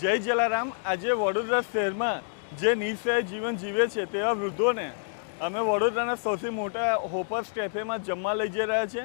જય જલારામ. આજે વડોદરા શહેરમાં જે નિઃસહાય જીવન જીવે છે તેવા વૃદ્ધોને અમે વડોદરાના સૌથી મોટા હોપર્સ કેફેમાં જમવા લઈ જઈ રહ્યા છે.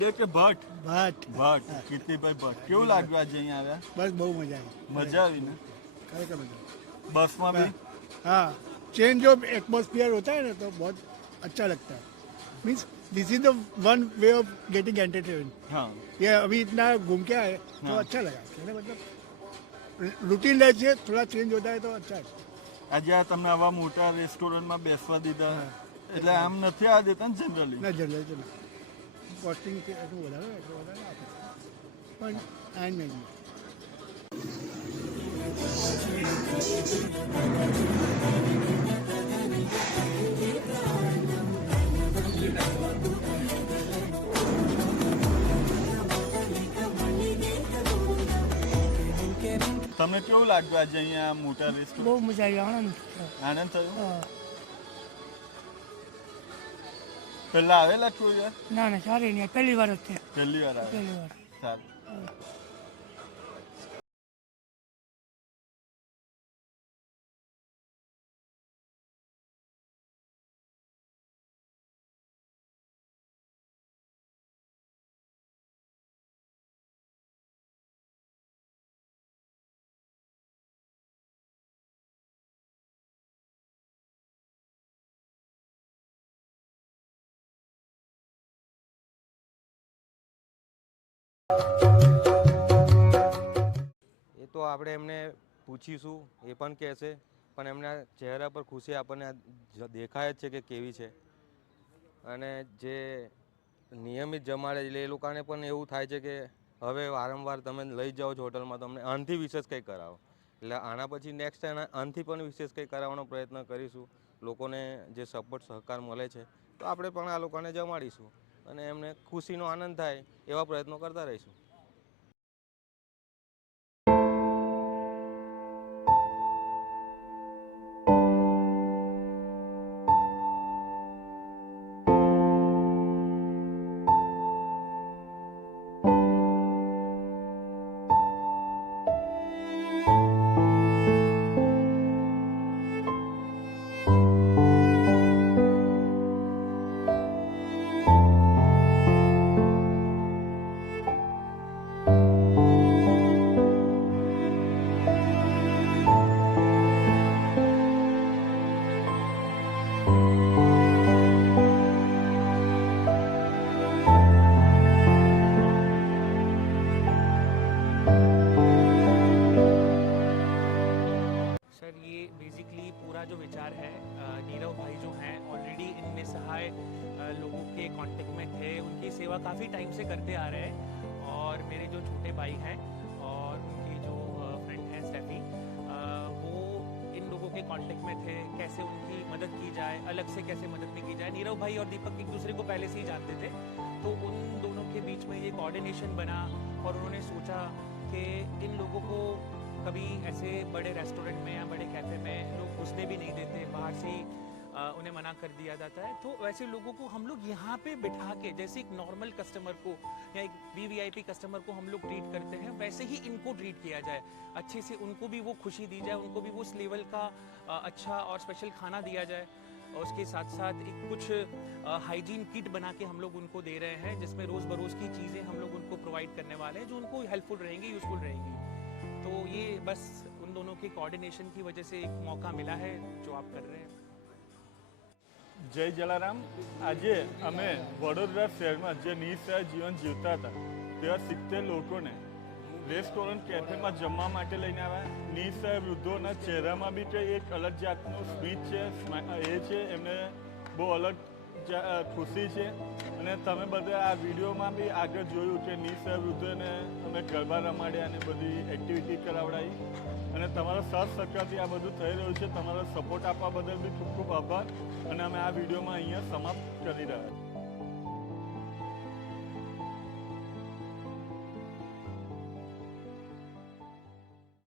કે ભટ્ટ ભાત ભટ્ટ કીર્તિભાઈ ભટ્ટ કેવું લાગ્યું આજે અહીંયા આવ્યા બસ બહુ મજા આવી મજા આવી ને खैर मजा બસમાં બી हाँ चेंज ऑफ एटमोसफियर होता है ना तो बहुत अच्छा लगता है means this is the one way of getting entertain હા ये अभी इतना घूम के आए तो हाँ। अच्छा लगा कहने मतलब रूटीन लाइफ से थोड़ा चेंज होता है तो अच्छा है આજે આ તમને આવા મોટા રેસ્ટોરન્ટમાં બેસવા દીધા એટલે આમ નથી આ દેતા ને જનરલી ના જનરલ તો ના કોસ્ટિંગ એટલું વધારે હોય એટલું વધારે ના આપે પણ આઈન નહીં તમને કેવું લાગ્યું આજે અહીંયા મોટા રેસ્ટોરન્ટ બહુ મજા આવી આનંદ આનંદ થયો પહેલા આવેલા યાર ના ના સારી નહીં પહેલી વાર જ છે પહેલી વાર આવે પહેલી વાર સારું એ તો આપણે એમને પૂછીશું, એ પણ કહેશે પણ એમના ચહેરા પર ખુશી આપણને દેખાય જ છે કે કેવી છે. અને જે નિયમિત જમાડે એટલે એ લોકોને પણ એવું થાય છે કે હવે વારંવાર તમે લઈ જાઓ છો હોટલમાં, તો અમને આનથી વિશેષ કંઈ કરાવો. એટલે આના પછી નેક્સ્ટ એના આનથી પણ વિશેષ કંઈ કરાવવાનો પ્રયત્ન કરીશું. લોકોને જે સપોર્ટ સહકાર મળે છે, તો આપણે પણ આ લોકોને જમાડીશું. અને એમને ખુશીનો આનંદ થાય એવા પ્રયત્નો કરતા રહીશું. कांटेक्ट में थे उनकी सेवा काफ़ी टाइम से करते आ रहे हैं और मेरे जो छोटे भाई हैं और उनकी जो फ्रेंड हैं स्टेफी वो इन लोगों के कांटेक्ट में थे, कैसे उनकी मदद की जाए, अलग से कैसे मदद नहीं की जाए। नीरव भाई और दीपक एक दूसरे को पहले से ही जानते थे तो उन दोनों के बीच में ये कोऑर्डिनेशन बना और उन्होंने सोचा कि इन लोगों को कभी ऐसे बड़े रेस्टोरेंट में या बड़े कैफ़े में लोग घुसने भी नहीं देते, बाहर से ही उन्हें मना कर दिया जाता है। तो वैसे लोगों को हम लोग यहाँ पे बिठा के, जैसे एक नॉर्मल कस्टमर को या एक V V I P customer को हम लोग ट्रीट करते हैं, वैसे ही इनको ट्रीट किया जाए। अच्छे से उनको भी वो खुशी दी जाए, उनको भी वो उस लेवल का अच्छा और स्पेशल खाना दिया जाए। और उसके साथ साथ एक कुछ हाइजीन किट बना के हम लोग उनको दे रहे हैं, जिसमें रोज़ बरोज़ की चीज़ें हम लोग उनको प्रोवाइड करने वाले हैं, जो उनको हेल्पफुल रहेंगी यूज़फुल रहेंगी। तो ये बस उन दोनों के कोऑर्डिनेशन की वजह से एक मौका मिला है, जो आप कर रहे हैं। જય જલારામ. આજે અમે વડોદરા શહેરમાં જે નિઃસહાય જીવન જીવતા હતા, તેવા સિત્તેર લોકોને રેસ્ટોરન્ટ, કેફેમાં જમવા માટે લઈને આવ્યા. નિઃસહાય વૃદ્ધોના ચહેરામાં બી કંઈ એક અલગ જાતનું સ્મિત છે એ છે, એમને બહુ અલગ ખુશી છે. અને તમે બધા આ વિડીયોમાં બી આગળ જોયું કે નિઃસહાય વૃદ્ધોને અમે ગરબા રમાડ્યા અને બધી એક્ટિવિટી કરાવડાવી અને તમારા સાથ સહકારથી આ બધું થઈ રહ્યું છે. તમારો સપોર્ટ આપવા બદલ બી ખૂબ ખૂબ આભાર. અને અમે આ વિડીયોમાં અહીંયા સમાપ્ત કરી રહ્યા છીએ.